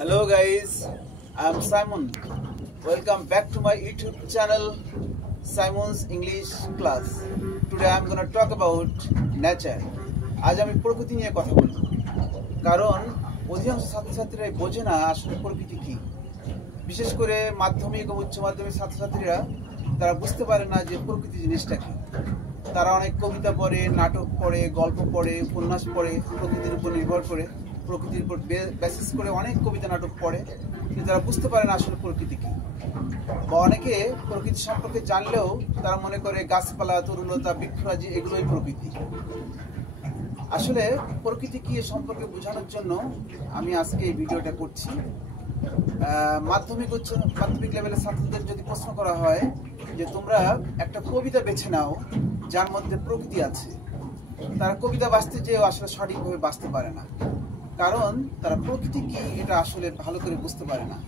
Hello guys, I'm Simon. Welcome back to my YouTube channel Simon's English Class. Today I'm gonna talk about nature. আজ আমি প্রকৃতি নিয়ে কথা বলবো কারণ অধিকাংশ ছাত্রছাত্রীরা বোঝে না আসলে প্রকৃতি কি। বিশেষ করে মাধ্যমিক ও উচ্চ মাধ্যমিক ছাত্রছাত্রীরা তারা বুঝতে পারে না যে প্রকৃতি জিনিসটা কি। তারা অনেক কবিতা পড়ে, নাটক পড়ে, গল্প পড়ে, উপন্যাস পড়ে, প্রকৃতির উপর নির্ভর করে, প্রকৃতির উপর বেসিস করে অনেক কবিতা নাটক পড়ে, কিন্তু তারা বুঝতে পারে না আসলে প্রকৃতি কি। বা অনেকে প্রকৃতি সম্পর্কে জানলেও তারা মনে করে গাছপালা, তরুলতা, বৃক্ষরাজি এগুলোই প্রকৃতি। আসলে প্রকৃতি কি এ সম্পর্কে বোঝানোর জন্য আমি আজকে এই ভিডিওটা করছি। মাধ্যমিক উচ্চ মাধ্যমিক লেভেলের ছাত্রদের যদি প্রশ্ন করা হয় যে তোমরা একটা কবিতা বেছে নাও যার মধ্যে প্রকৃতি আছে, তারা কবিতা বাঁচতে যেও আসলে সঠিকভাবে বাঁচতে পারে না, কারণ তারা প্রকৃতি কি এটা আসলে ভালো করে বুঝতে পারে না।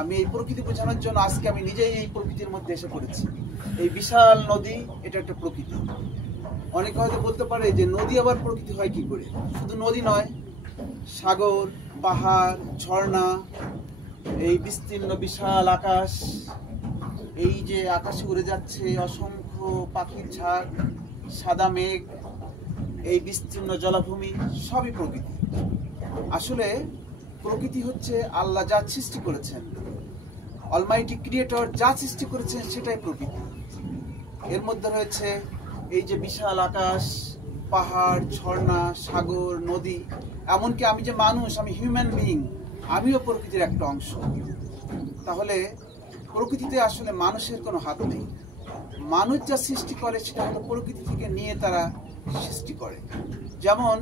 আমি এই প্রকৃতি বোঝানোর জন্য আজকে আমি নিজেই এই প্রকৃতির মধ্যে এসে পড়েছি। এই বিশাল নদী এটা একটা প্রকৃতি। অনেকে হয়তো বলতে পারে যে নদী আবার প্রকৃতি হয় কি করে? শুধু নদী নয়, সাগর, পাহাড়, ঝর্ণা, এই বিস্তীর্ণ বিশাল আকাশ, এই যে আকাশে উড়ে যাচ্ছে অসংখ্য পাখির ঝাঁক, সাদা মেঘ, এই বিস্তীর্ণ জলাভূমি সবই প্রকৃতি। আসলে প্রকৃতি হচ্ছে আল্লাহ যা সৃষ্টি করেছেন, অলমাইটি ক্রিয়েটর যা সৃষ্টি করেছেন সেটাই প্রকৃতি। এর মধ্যে রয়েছে এই যে বিশাল আকাশ, পাহাড়, ঝর্ণা, সাগর, নদী, এমনকি আমি যে মানুষ, আমি হিউম্যান বিইং, আমিও প্রকৃতির একটা অংশ। তাহলে প্রকৃতিতে আসলে মানুষের কোনো হাত নেই। মানুষ যা সৃষ্টি করে সেটা হলো প্রকৃতি থেকে নিয়ে তারা সৃষ্টি করে। যেমন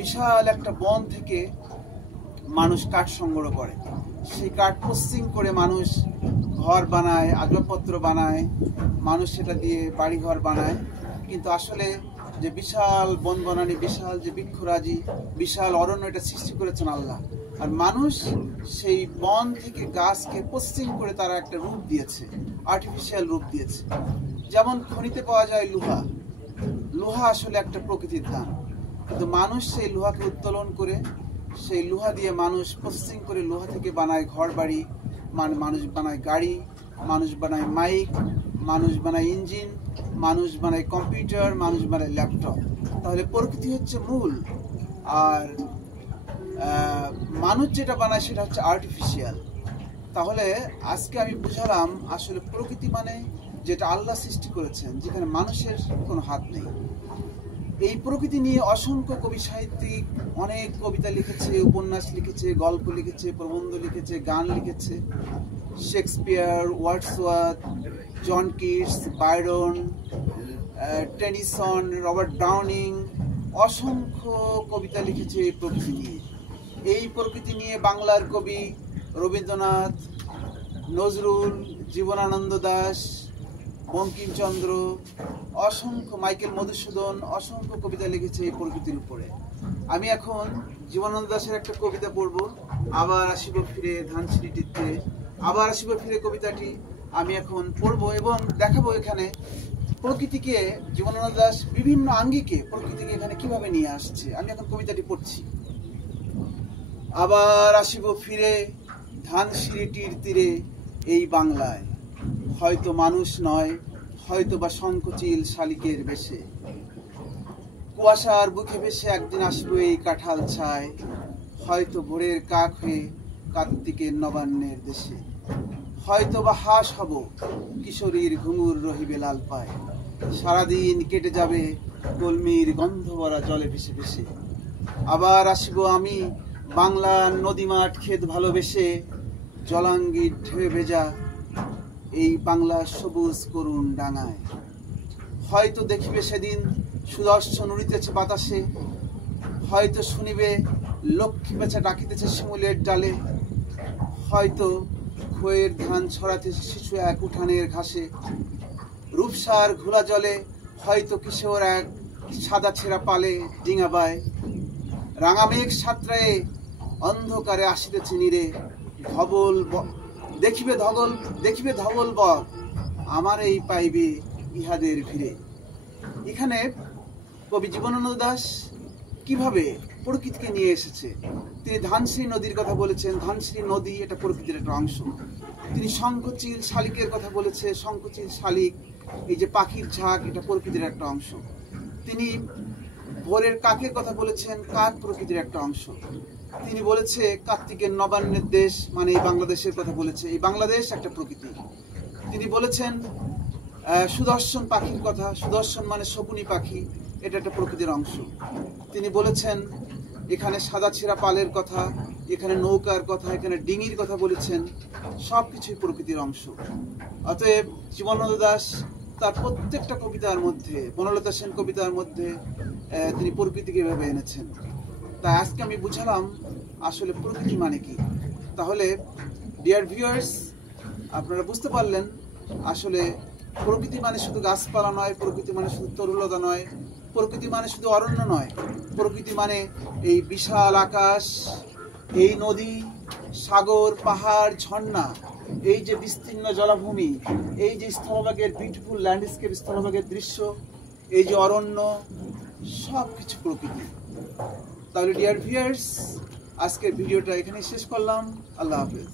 বিশাল একটা বন থেকে মানুষ কাঠ সংগ্রহ করে, সেই কাঠ প্রসেসিং করে মানুষ ঘর বানায়, আসবাবপত্র বানায়, মানুষ সেটা দিয়ে বাড়িঘর বানায়। কিন্তু আসলে যে বিশাল বনবনানী, বিশাল যে বৃক্ষরাজি, বিশাল অরণ্য, এটা সৃষ্টি করেছেন আল্লাহ। আর মানুষ সেই বন থেকে গাছকে প্রসেসিং করে তারা একটা রূপ দিয়েছে, আর্টিফিশিয়াল রূপ দিয়েছে। যেমন খনিতে পাওয়া যায় লোহা, লোহা আসলে একটা প্রকৃতির দান, কিন্তু মানুষ সেই লোহাকে উত্তোলন করে সেই লোহা দিয়ে মানুষ প্রসেসিং করে লোহা থেকে বানায় ঘর বাড়ি, মানুষ বানায় গাড়ি, মানুষ বানায় মাইক, মানুষ বানায় ইঞ্জিন, মানুষ বানায় কম্পিউটার, মানুষ বানায় ল্যাপটপ। তাহলে প্রকৃতি হচ্ছে মূল, আর মানুষ যেটা বানায় সেটা হচ্ছে আর্টিফিশিয়াল। তাহলে আজকে আমি বুঝালাম আসলে প্রকৃতি মানে যেটা আল্লাহ সৃষ্টি করেছেন, যেখানে মানুষের কোনো হাত নেই। এই প্রকৃতি নিয়ে অসংখ্য কবি সাহিত্যিক অনেক কবিতা লিখেছে, উপন্যাস লিখেছে, গল্প লিখেছে, প্রবন্ধ লিখেছে, গান লিখেছে। Shakespeare, Wordsworth, John Keats, Byron, Tennyson, Robert Browning অসংখ্য কবিতা লিখেছে এই প্রকৃতি নিয়ে। এই প্রকৃতি নিয়ে বাংলার কবি রবীন্দ্রনাথ, নজরুল, জীবনানন্দ দাশ, বঙ্কিমচন্দ্র, অসংখ্য, মাইকেল মধুসূদন অসংখ্য কবিতা লিখেছে এই প্রকৃতির উপরে। আমি এখন জীবনানন্দ দাশের একটা কবিতা পড়ব, আবার আসিব ফিরে ধানসিঁড়িটিতে, আবার আসিব ফিরে কবিতাটি আমি এখন পড়ব এবং দেখাবো এখানে প্রকৃতিকে, জীবনানন্দ দাশ বিভিন্ন আঙ্গিকে প্রকৃতিকে এখানে কিভাবে নিয়ে আসছে। আমি এখন কবিতাটি পড়ছি। আবার আসিব ফিরে ধানসিঁড়িটির তীরে এই বাংলায়, হয়তো মানুষ নয়, হয়তো বা শঙ্খচিল শালিকের বেশে, কুয়াশার বুকে ভেসে একদিন আসবো এই কাঁঠাল ছায়, হয়তো ভোরের কাক হয়ে কার্তিকের নবান্নের দেশে, হয়তো বা হাঁস হব কিশোরীর ঘুঙুর রহিবে লাল পায়, সারাদিন কেটে যাবে কলমির গন্ধ ভরা জলে ভেসে ভেসে। আবার আসবো আমি বাংলার নদীমাঠ ক্ষেত ভালোবেসে, জলাঙ্গির ঢেউ ভেজা এই বাংলার সবুজ করুণ ডাঙায়, হয়তো দেখিবে সেদিন সুদর্শন উড়িতেছে বাতাসে, হয়তো শুনিবে লক্ষ্মী পেঁচা ডাকিতেছে শিমুলের ডালে, হয়তো খইয়ের ধান ছড়াতেছে শিশু এক উঠানের ঘাসে, রূপসার ঘোলা জলে হয়তো কিশোর এক সাদা ছেঁড়া পালে ডিঙাবায়, রাঙামেঘ সাঁতরায়ে অন্ধকারে আসিতেছে নীরে, ধবল দেখিবে ধবল বক আমার এই পাইবে ইহাদের ভিড়ে। এখানে কবি জীবনানন্দ দাশ কিভাবে প্রকৃতিকে নিয়ে এসেছে। তিনি ধানসিঁড়ি নদীর কথা বলেছেন, ধানসিঁড়ি নদী এটা প্রকৃতির একটা অংশ। তিনি শঙ্খচিল শালিকের কথা বলেছে, শঙ্খচিল শালিক এই যে পাখির ঝাঁক এটা প্রকৃতির একটা অংশ। তিনি ভোরের কাকের কথা বলেছেন, কাক প্রকৃতির একটা অংশ। তিনি বলেছে কার্তিকের নবান্নের দেশ মানে এই বাংলাদেশের কথা বলেছে, এই বাংলাদেশ একটা প্রকৃতি। তিনি বলেছেন সুদর্শন পাখির কথা, সুদর্শন মানে শকুনি পাখি, এটা একটা প্রকৃতির অংশ। তিনি বলেছেন এখানে সাদা ছেঁড়া পালের কথা, এখানে নৌকার কথা, এখানে ডিঙির কথা বলেছেন, সব কিছুই প্রকৃতির অংশ। অতএব জীবনানন্দ দাশ তার প্রত্যেকটা কবিতার মধ্যে, বনলতা সেন কবিতার মধ্যে তিনি প্রকৃতিকে এভাবে এনেছেন। তাই আজকে আমি বুঝালাম আসলে প্রকৃতি মানে কি। তাহলে ডিয়ার ভিউয়ার্স, আপনারা বুঝতে পারলেন আসলে প্রকৃতি মানে শুধু গাছপালা নয়, প্রকৃতি মানে শুধু তরুলতা নয়, প্রকৃতি মানে শুধু অরণ্য নয়, প্রকৃতি মানে এই বিশাল আকাশ, এই নদী, সাগর, পাহাড়, ঝর্ণা, এই যে বিস্তীর্ণ জলাভূমি, এই যে স্থলভাগের বিউটিফুল ল্যান্ডস্কেপ, স্থলভাগের দৃশ্য, এই যে অরণ্য, সব কিছু প্রকৃতি। তাহলে ডিয়ার ভিউয়ার্স, আজকের ভিডিওটা এখানেই শেষ করলাম। আল্লাহ হাফেজ।